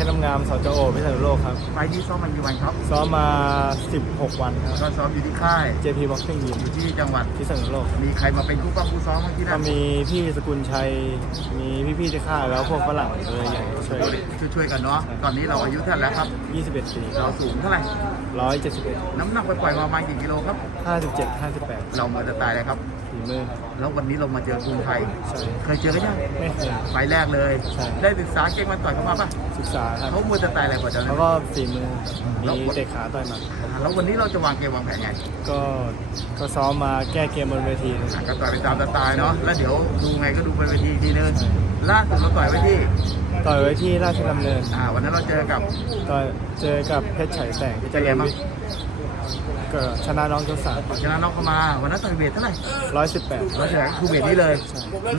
ชรลำงามสจโอพิษณุโลกครับ ไฟล์นี้ซ้อมมากี่วันครับ ซ้อมมา 16 วันครับ ก็ซ้อมอยู่ที่ค่าย JP Boxing Gym อยู่ที่จังหวัด พิษณุโลก มีใครมาเป็นคู่ป้องคู่ซ้อมบ้างที่ก็นั่นมีพี่สกุลชัย มีพี่ๆที่ค่ายแล้วพวกฝรั่งเลยใหญ่ช่วย ช่วยๆกันเนาะ ตอนนี้เราอายุเท่าไหร่แล้วครับ 21 ปี เราสูงเท่าไหร่ 171 น้ำหนักปล่อยๆมาประมาณกี่กิโลครับ 57 58เรามาจะตายเลยครับฝีมือ แล้ววันนี้เรามาเจอกรุงไทย ใช่เคยเจอกันยังไม่เคย ไฟล์แรกเลย ใช่ ได้ศึกษาเก่งมันต่อยเข้ามาป่ะศึกษาครับเขามือจะตายอะไรกว่าเดิม แล้วก็ฝีมือมีเตะขาต่อยหมัดแล้ววันนี้เราจะวางเกมวางแผนไงก็ก็ซ้อมมาแก้เกมบนเวที อะก็ต่อยไปตามสไตล์เนาะแล้วเดี๋ยวดูไงก็ดูไปเวทีอีกทีนึงล่าสุดเราต่อยไว้ที่ต่อยไว้ที่ราชดำเนินอ่าวันนั้นเราเจอกับต่อยเจอกับเพชรไฉแสงเป็นไงบ้างก็ชนะน้องเจ้าสาวชนะน็อกเข้ามาวันนั้นต่อยเวทเท่าไหร่ร้อยสิบแปดเราแถลงคือเวทนี้เลย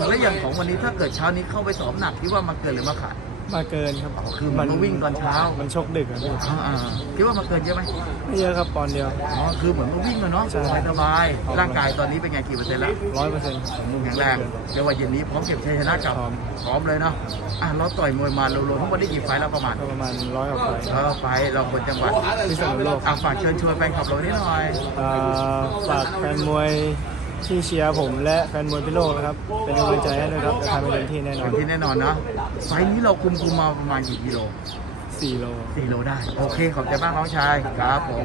แล้วอย่างของวันนี้ถ้าเกิดเช้านี้เข้าไปสอบหนักคิดว่ามาเกินหรือมาขาด มาเกินครับอ๋อคือมันต้องวิ่งตอนเช้า มันชกดึกอะพี่อ่าอ่าคิดว่ามาเกินเยอะไหมไม่เยอะครับปอนด์เดียว อ๋อคือเหมือนมาวิ่งเลยเนาะใช่สบายสบายๆร่างกายตอนนี้เป็นไงกี่เปอร์เซ็นต์แล้ว ร้อยเปอร์เซ็นต์ของมุมแข็งแรงเรียกว่าเย็นนี้พร้อมเก็บชัยชนะกลับ พร้อม พร้อมเลยเนาะอะเราต่อยมวยมารวมๆทั้งหมดได้กี่ไฟล์แล้วประมาณก็ประมาณร้อยกว่าไฟล์แล้วไฟล์เราคนจังหวัดพิษณุโลกอะฝากเชิญชวนแฟนคลับเรานิดหน่อย เอ่อฝากแฟนมวย ที่เชียร์ผมและแฟนมวยพิโลกนะครับ เป็นกำลังใจให้ด้วยครับจะทำให้เต็มที่แน่นอเป็นนที่แน่นอนเนาะไฟล์นี้เราคุมคุมมาประมาณกี่กิโลสี่โลสี่โลได้ โอเค ขอบใจมากน้องชายครับผม